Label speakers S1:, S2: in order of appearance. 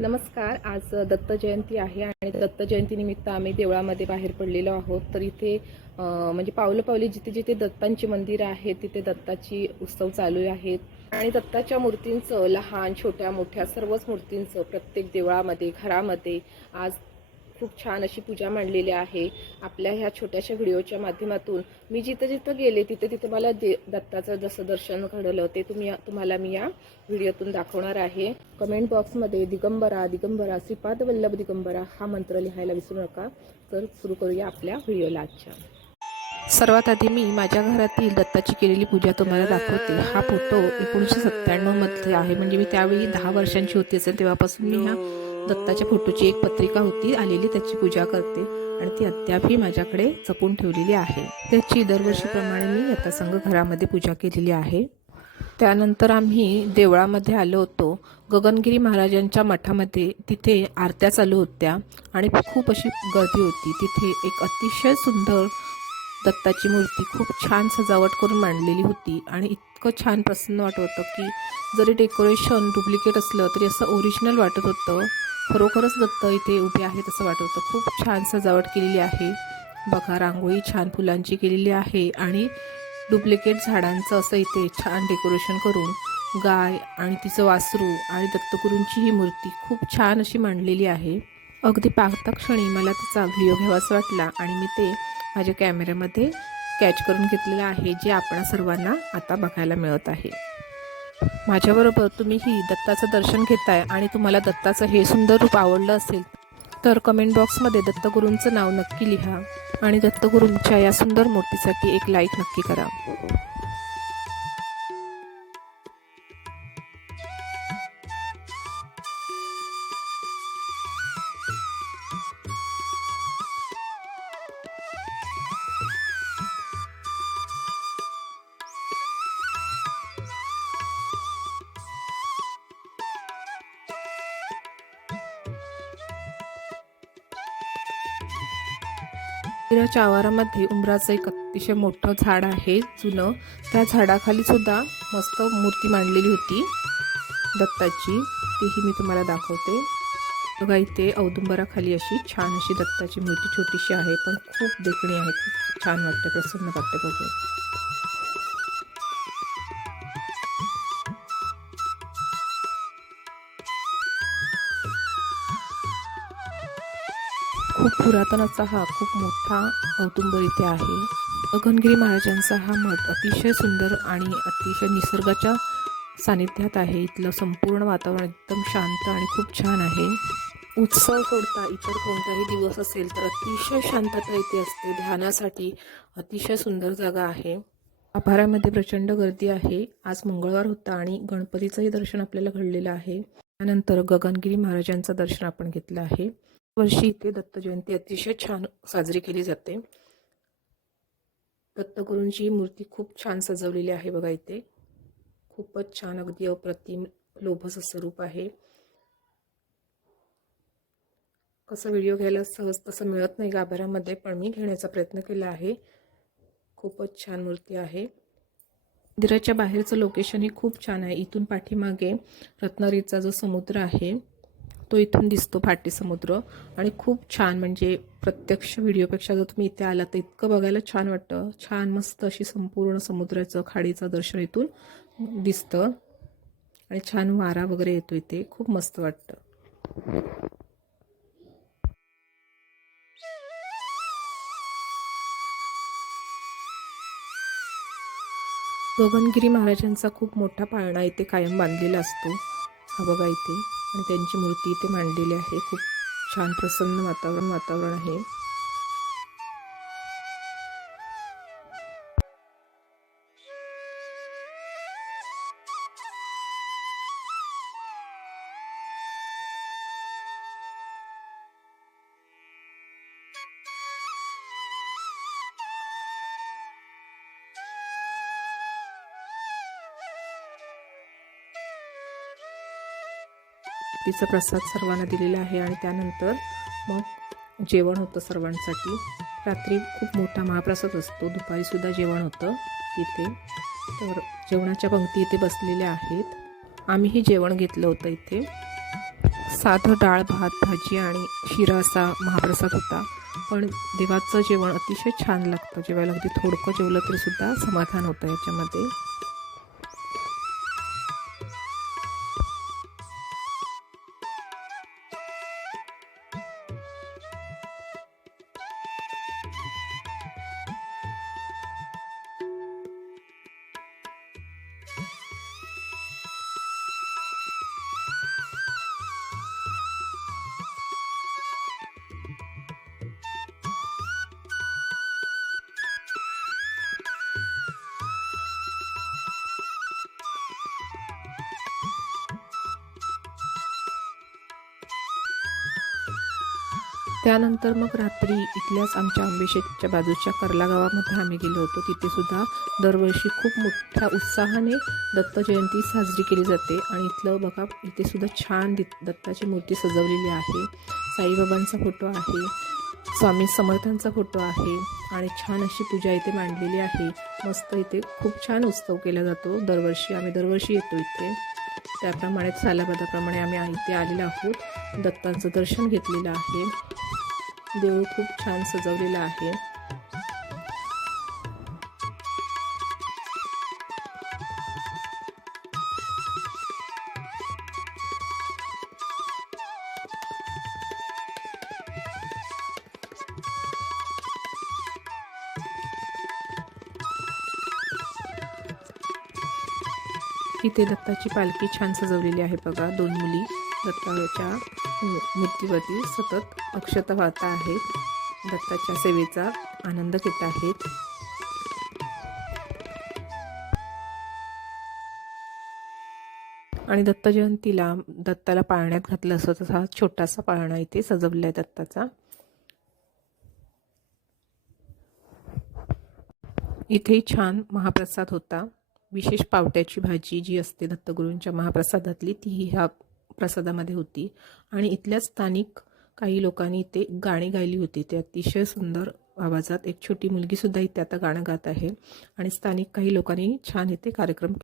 S1: नमस्कार आज दत्त जयंती आहे आणि दत्त जयंतीनिमित्त आम्ही देवळामध्ये बाहेर पडलेलो आहोत. तर इथे म्हणजे पावलं पावली जिथे जिथे दत्तांची मंदिरं आहेत तिथे दत्ताची उत्सव चालू आहेत. आणि दत्ताच्या मूर्तींचं लहान छोट्या मोठ्या सर्वच मूर्तींचं प्रत्येक देवळामध्ये घरामध्ये आज खूप छान अशी पूजा मांडलेली आहे. आपल्या ह्या छोट्याशा व्हिडिओच्या माध्यमातून मी जिथं जिथं गेले तिथे तिथं मला दे दत्ताचं जसं दर्शन घडलं ते तुम्ही तुम्हाला मी या व्हिडिओतून दाखवणार आहे. कमेंट बॉक्समध्ये दिगंबरा दिगंबरा श्रीपाद वल्लभ दिगंबरा हा मंत्र लिहायला विसरू नका. तर सुरू करूया आपल्या व्हिडिओला आजच्या. सर्वात आधी मी माझ्या घरातील दत्ताची केलेली पूजा तुम्हाला दाखवते. हा फोटो एकोणीसशे सत्त्याण्णव मधले आहे. म्हणजे मी त्यावेळी दहा वर्षांची होती असेल तेव्हापासून मी हा दत्ताच्या फोटोची एक पत्रिका होती. आलेली त्याची पूजा करते आणि ती अद्यापही माझ्याकडे जपून ठेवलेली आहे. त्याची दरवर्षीप्रमाणे मी यथासंघ घरामध्ये पूजा केलेली आहे. त्यानंतर आम्ही देवळामध्ये आलो होतो. गगनगिरी महाराजांच्या मठामध्ये तिथे आरत्या चालू होत्या आणि खूप अशी गर्दी होती. तिथे एक अतिशय सुंदर दत्ताची मूर्ती खूप छान सजावट करून मांडलेली होती आणि इतकं छान प्रसन्न वाटत होतं की जरी डेकोरेशन डुप्लिकेट असलं तरी असं ओरिजिनल वाटत होतं. खरोखरच दत्त इथे उभे आहेत असं वाटत. होतं खूप छान सजावट केलेली आहे. बघा रांगोळी छान फुलांची केलेली आहे आणि डुप्लिकेट झाडांचं असं इथे छान डेकोरेशन करून गाय आणि तिचं वासरू आणि दत्तगुरूंची ही मूर्ती खूप छान अशी मांडलेली आहे. अगदी पाहता क्षणी मला त्याचा व्हिडिओ घ्यावासा वाटला आणि मी ते माझ्या कॅमेऱ्यामध्ये कॅच करून घेतलेलं आहे जे आपण सर्वांना आता बघायला मिळत आहे. माझ्याबरोबर तुम्हीही दत्ताचं दर्शन घेताय आणि तुम्हाला दत्ताचं हे सुंदर रूप आवडलं असेल तर कमेंट बॉक्समध्ये दत्तगुरूंचं नाव नक्की लिहा आणि दत्तगुरूंच्या या सुंदर मूर्तीसाठी एक लाईक नक्की करा. मंदिराच्या आवारामध्ये उंबराचं एक अतिशय मोठं झाड आहे जुनं. त्या झाडाखाली सुद्धा मस्त मूर्ती मांडलेली होती. दत्ताची. तीही मी तुम्हाला दाखवते. बघा इथे औदुंबराखाली अशी छान अशी दत्ताची मूर्ती छोटीशी आहे पण खूप देखणी आहे. खूप छान वाटते प्रसन्न वाटते बघून. खूप पुरातन असा हा खूप मोठा औतुंबर इथे आहे. गगनगिरी महाराजांचा हा मठ अतिशय सुंदर आणि अतिशय निसर्गाच्या सानिध्यात आहे. इथलं संपूर्ण वातावरण एकदम शांत आणि खूप छान आहे. उत्सव सोडता इतर कोणताही दिवस असेल तर अतिशय शांतता इथे असते. ध्यानासाठी अतिशय सुंदर जागा आहे. आभारामध्ये प्रचंड गर्दी आहे. आज मंगळवार होता आणि गणपतीचंही दर्शन आपल्याला घडलेलं आहे. त्यानंतर गगनगिरी महाराजांचं दर्शन आपण घेतलं आहे. वर्षी इथे दत्त जयंती अतिशय छान साजरी केली जाते. दत्तगुरूंची मूर्ती खूप छान सजवलेली आहे बघा इथे. खूपच छान अगदी अप्रतिम लोभस स्वरूप आहे. कसं व्हिडिओ घ्यायला सहज तसं मिळत नाही गाभाऱ्यामध्ये पण मी घेण्याचा प्रयत्न केला आहे. खूपच छान मूर्ती आहे. मंदिराच्या बाहेरचं लोकेशनही खूप छान आहे. इथून पाठीमागे रत्नागिरीचा जो समुद्र आहे तो इथून दिसतो फाटी समुद्र. आणि खूप छान म्हणजे प्रत्यक्ष व्हिडिओपेक्षा जर तुम्ही इथे आला तर इतकं बघायला छान वाटतं. छान मस्त अशी संपूर्ण समुद्राचं खाडीचं दर्शन इथून दिसतं. आणि छान वारा वगैरे येतो इथे. खूप मस्त वाटतं. गगनगिरी महाराजांचा खूप मोठा पाळणा इथे कायम बांधलेला असतो. हा बघा इथे. आणि त्यांची मूर्ती इथे मांडलेली आहे. खूप छान प्रसन्न वातावरण वातावरण आहे. तिचा प्रसाद सर्वांना दिलेला आहे आणि त्यानंतर मग जेवण होतं सर्वांसाठी. रात्री खूप मोठा महाप्रसाद असतो. दुपारीसुद्धा जेवण होतं तिथे तर जेवणाच्या पंक्ती इथे बसलेल्या आहेत. आम्हीही जेवण घेतलं होतं इथे. साधं डाळ भात भाजी आणि शिरा असा महाप्रसाद होता. पण देवाचं जेवण अतिशय छान लागतं. जेवायला अगदी थोडकं जेवलं तरीसुद्धा समाधान होतं याच्यामध्ये. त्यानंतर मग रात्री इथल्याच आमच्या आंबेशेच्या बाजूच्या कर्ला गावामध्ये आम्ही गेलो होतो. तिथे सुद्धा दरवर्षी खूप मोठ्या उत्साहाने दत्त जयंती साजरी केली जाते. आणि इथलं बघा इथे सुद्धा छान दि दत्ताची मूर्ती सजवलेली आहे. साईबाबांचा फोटो आहे. स्वामी समर्थांचा फोटो आहे. आणि छान अशी पूजा इथे मांडलेली आहे. मस्त इथे खूप छान उत्सव केला जातो. दरवर्षी आम्ही दरवर्षी येतो इथे. त्याप्रमाणे सालाबादाप्रमाणे आम्ही इथे आलेलो आहोत. दत्तांचं दर्शन घेतलेलं आहे. देऊळ खूप छान सजवलेलं आहे. इथे दत्ताची पालखी छान सजवलेली आहे बघा दोन मुली. दत्ताच्या मूर्तीवरती सतत अक्षता वाहता आहेत दत्ताच्या सेवेचा आनंद घेत आहेत. आणि दत्त जयंतीला दत्ताला पाळण्यात घातलं असं तसा छोटासा पाळणा इथे सजवलेला आहे दत्ताचा. इथे छान महाप्रसाद होता. विशेष पावट्याची भाजी जी असते दत्तगुरूंच्या महाप्रसादातली तीही ह्या प्रसादामध्ये होती. आणि इथल्या स्थानिक काही लोकांनी इथे गाणी गायली होती. ते अतिशय सुंदर आवाजात एक छोटी मुलगीसुद्धा इथे आता गाणं गात आहे. आणि स्थानिक काही लोकांनी छान इथे कार्यक्रम